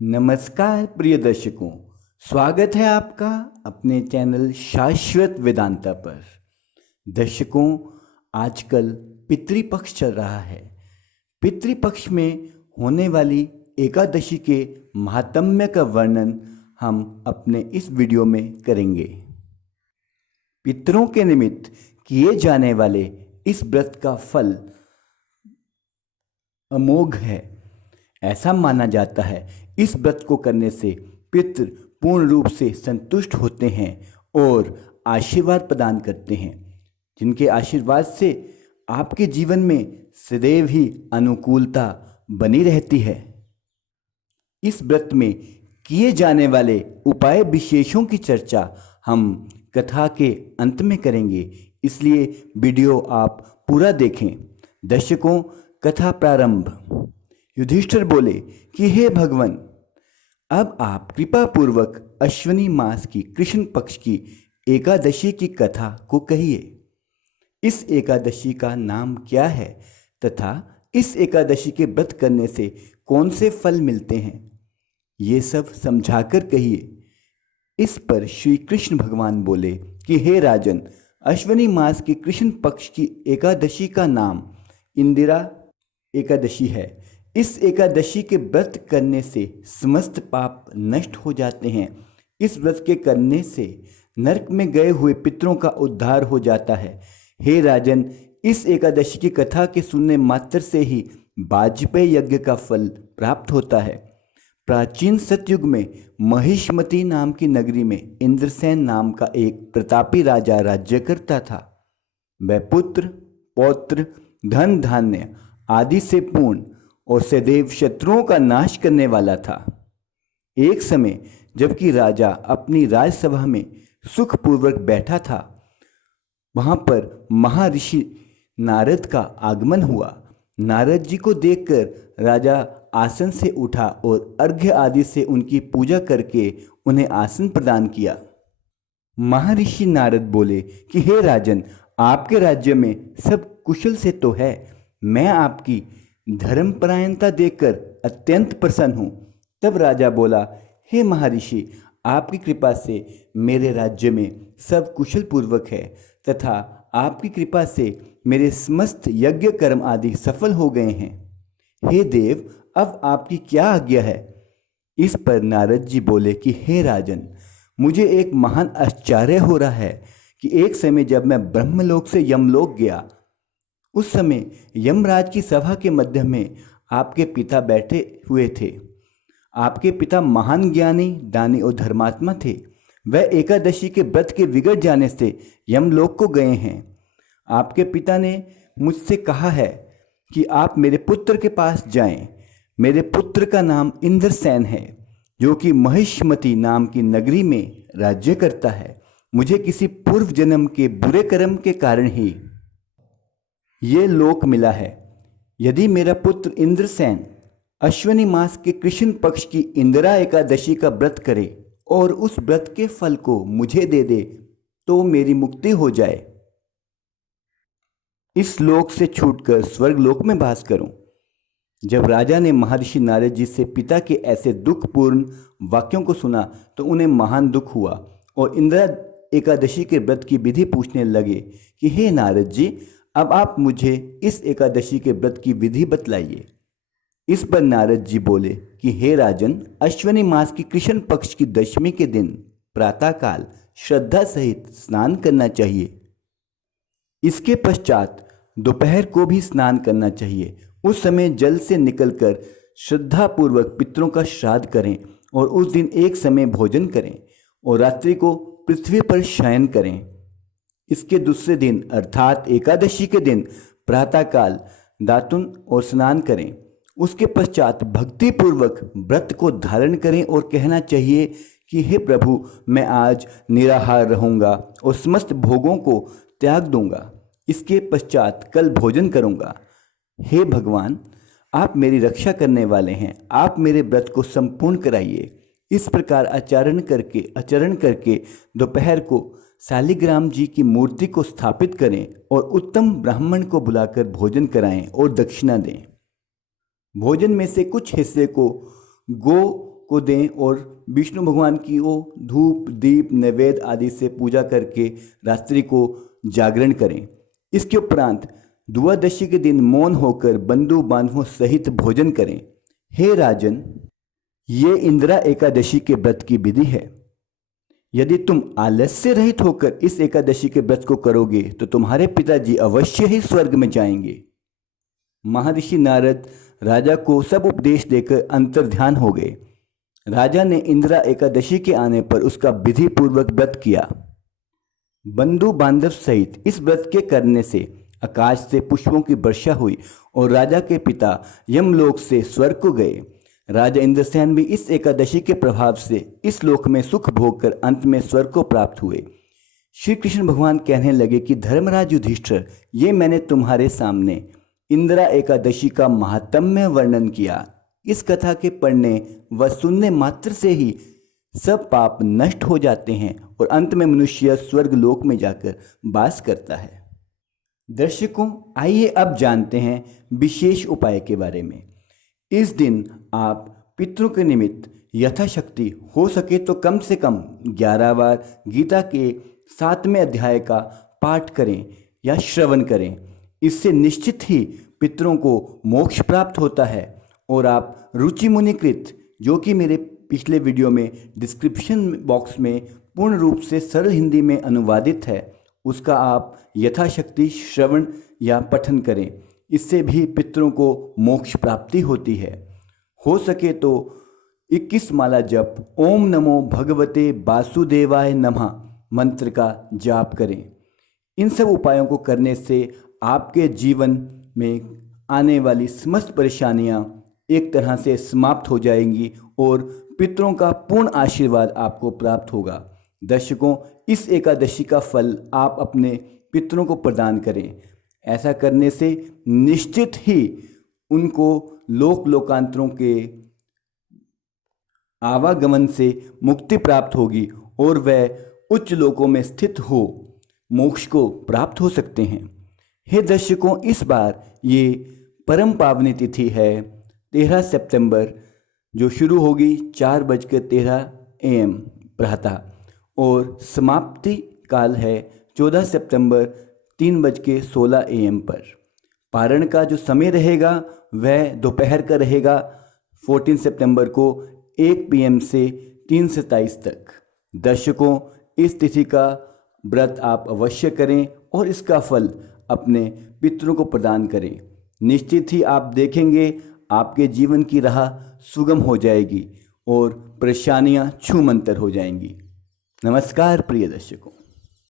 नमस्कार प्रिय दर्शकों, स्वागत है आपका अपने चैनल शाश्वत वेदांता पर। दर्शकों, आजकल पितृपक्ष चल रहा है। पितृपक्ष में होने वाली एकादशी के महात्म्य का वर्णन हम अपने इस वीडियो में करेंगे। पितरों के निमित्त किए जाने वाले इस व्रत का फल अमोघ है। ऐसा माना जाता है इस व्रत को करने से पितृ पूर्ण रूप से संतुष्ट होते हैं और आशीर्वाद प्रदान करते हैं, जिनके आशीर्वाद से आपके जीवन में सदैव ही अनुकूलता बनी रहती है। इस व्रत में किए जाने वाले उपाय विशेषों की चर्चा हम कथा के अंत में करेंगे, इसलिए वीडियो आप पूरा देखें। दर्शकों, कथा प्रारंभ। युधिष्ठिर बोले कि हे भगवान, अब आप कृपा पूर्वक अश्विनी मास की कृष्ण पक्ष की एकादशी की कथा को कहिए। इस एकादशी का नाम क्या है तथा इस एकादशी के व्रत करने से कौन से फल मिलते हैं, ये सब समझाकर कहिए। इस पर श्री कृष्ण भगवान बोले कि हे राजन, अश्विनी मास की कृष्ण पक्ष की एकादशी का नाम इंदिरा एकादशी है। इस एकादशी के व्रत करने से समस्त पाप नष्ट हो जाते हैं। इस व्रत के करने से नरक में गए हुए पितरों का उद्धार हो जाता है। हे राजन, इस एकादशी की कथा के सुनने मात्र से ही वाजपेयी यज्ञ का फल प्राप्त होता है। प्राचीन सतयुग में महिष्मती नाम की नगरी में इंद्रसेन नाम का एक प्रतापी राजा राज्य करता था। वह पुत्र, पौत्र, धन धान्य आदि से पूर्ण और सदैव शत्रुओं का नाश करने वाला था। एक समय जबकि राजा अपनी राजसभा में सुखपूर्वक बैठा था, वहां पर महर्षि नारद का आगमन हुआ। नारद जी को देखकर राजा आसन से उठा और अर्घ्य आदि से उनकी पूजा करके उन्हें आसन प्रदान किया। महर्षि नारद बोले कि हे राजन, आपके राज्य में सब कुशल से तो है। मैं आपकी धर्मपरायणता देखकर अत्यंत प्रसन्न हूँ। तब राजा बोला, हे महर्षि, आपकी कृपा से मेरे राज्य में सब कुशल पूर्वक है तथा आपकी कृपा से मेरे समस्त यज्ञ कर्म आदि सफल हो गए हैं। हे देव, अब आपकी क्या आज्ञा है? इस पर नारद जी बोले कि हे राजन, मुझे एक महान आश्चर्य हो रहा है कि एक समय जब मैं ब्रह्मलोक से यमलोक गया, उस समय यमराज की सभा के मध्य में आपके पिता बैठे हुए थे। आपके पिता महान ज्ञानी, दानी और धर्मात्मा थे। वह एकादशी के व्रत के बिगड़ जाने से यमलोक को गए हैं। आपके पिता ने मुझसे कहा है कि आप मेरे पुत्र के पास जाएं। मेरे पुत्र का नाम इंद्रसेन है, जो कि महिष्मती नाम की नगरी में राज्य करता है। मुझे किसी पूर्व जन्म के बुरे कर्म के कारण ही ये लोक मिला है। यदि मेरा पुत्र इंद्रसेन अश्विनी मास के कृष्ण पक्ष की इंदिरा एकादशी का व्रत करे और उस व्रत के फल को मुझे दे दे तो मेरी मुक्ति हो जाए, इस लोक से छूटकर स्वर्ग लोक में वास करूं। जब राजा ने महर्षि नारद जी से पिता के ऐसे दुखपूर्ण वाक्यों को सुना तो उन्हें महान दुख हुआ और इंदिरा एकादशी के व्रत की विधि पूछने लगे कि हे नारद जी, अब आप मुझे इस एकादशी के व्रत की विधि बतलाइए। इस पर नारद जी बोले कि हे राजन, अश्विनी मास की कृष्ण पक्ष की दशमी के दिन प्रातःकाल श्रद्धा सहित स्नान करना चाहिए। इसके पश्चात दोपहर को भी स्नान करना चाहिए। उस समय जल से निकलकर श्रद्धापूर्वक पितरों का श्राद्ध करें और उस दिन एक समय भोजन करें और रात्रि को पृथ्वी पर शयन करें। इसके दूसरे दिन अर्थात एकादशी के दिन प्रातःकाल दातुन और स्नान करें। उसके पश्चात भक्तिपूर्वक व्रत को धारण करें और कहना चाहिए कि हे प्रभु, मैं आज निराहार रहूँगा और समस्त भोगों को त्याग दूंगा। इसके पश्चात कल भोजन करूँगा। हे भगवान, आप मेरी रक्षा करने वाले हैं, आप मेरे व्रत को संपूर्ण कराइए। इस प्रकार आचरण करके दोपहर को शालिग्राम जी की मूर्ति को स्थापित करें और उत्तम ब्राह्मण को बुलाकर भोजन कराएं और दक्षिणा दें। भोजन में से कुछ हिस्से को गो को दें और विष्णु भगवान की वो धूप दीप नैवेद्य आदि से पूजा करके रात्रि को जागरण करें। इसके उपरांत द्वादशी के दिन मौन होकर बंधु बांधवों सहित भोजन करें। हे राजन, ये इंदिरा एकादशी के व्रत की विधि है। यदि तुम आलस्य रहित होकर इस एकादशी के व्रत को करोगे तो तुम्हारे पिताजी अवश्य ही स्वर्ग में जाएंगे। महर्षि नारद राजा को सब उपदेश देकर अंतर्ध्यान हो गए। राजा ने इंदिरा एकादशी के आने पर उसका विधि पूर्वक व्रत किया। बंधु बांधव सहित इस व्रत के करने से आकाश से पुष्पों की वर्षा हुई और राजा के पिता यमलोक से स्वर्ग को गए। राजा इंद्रसेन भी इस एकादशी के प्रभाव से इस लोक में सुख भोग कर अंत में स्वर्ग को प्राप्त हुए। श्री कृष्ण भगवान कहने लगे कि धर्मराज युधिष्ठिर, ये मैंने तुम्हारे सामने इंदिरा एकादशी का महात्म्य वर्णन किया। इस कथा के पढ़ने व सुनने मात्र से ही सब पाप नष्ट हो जाते हैं और अंत में मनुष्य स्वर्ग लोक में जाकर वास करता है। दर्शकों, आइए अब जानते हैं विशेष उपाय के बारे में। इस दिन आप पितरों के निमित्त यथाशक्ति हो सके तो कम से कम 11 बार गीता के 7वें अध्याय का पाठ करें या श्रवण करें। इससे निश्चित ही पितरों को मोक्ष प्राप्त होता है। और आप रुचि मुनिकृत, जो कि मेरे पिछले वीडियो में डिस्क्रिप्शन बॉक्स में पूर्ण रूप से सरल हिंदी में अनुवादित है, उसका आप यथाशक्ति श्रवण या पठन करें। इससे भी पितरों को मोक्ष प्राप्ति होती है। हो सके तो 21 माला जप ओम नमो भगवते वासुदेवाय नमः मंत्र का जाप करें। इन सब उपायों को करने से आपके जीवन में आने वाली समस्त परेशानियां एक तरह से समाप्त हो जाएंगी और पितरों का पूर्ण आशीर्वाद आपको प्राप्त होगा। दर्शकों, इस एकादशी का फल आप अपने पितरों को प्रदान करें। ऐसा करने से निश्चित ही उनको लोक लोकांतरों के आवागमन से मुक्ति प्राप्त होगी और वह उच्च लोकों में स्थित हो मोक्ष को प्राप्त हो सकते हैं। हे दर्शकों, इस बार ये परम पावनी तिथि है 13 सितंबर, जो शुरू होगी 4:13 AM प्रातः और समाप्ति काल है 14 सितंबर 3:16 AM पर। पारण का जो समय रहेगा वह दोपहर का रहेगा 14 सितंबर को 1 PM से 3:27 तक। दर्शकों, इस तिथि का व्रत आप अवश्य करें और इसका फल अपने पितरों को प्रदान करें। निश्चित ही आप देखेंगे आपके जीवन की राह सुगम हो जाएगी और परेशानियां छूमंतर हो जाएंगी। नमस्कार प्रिय दर्शकों।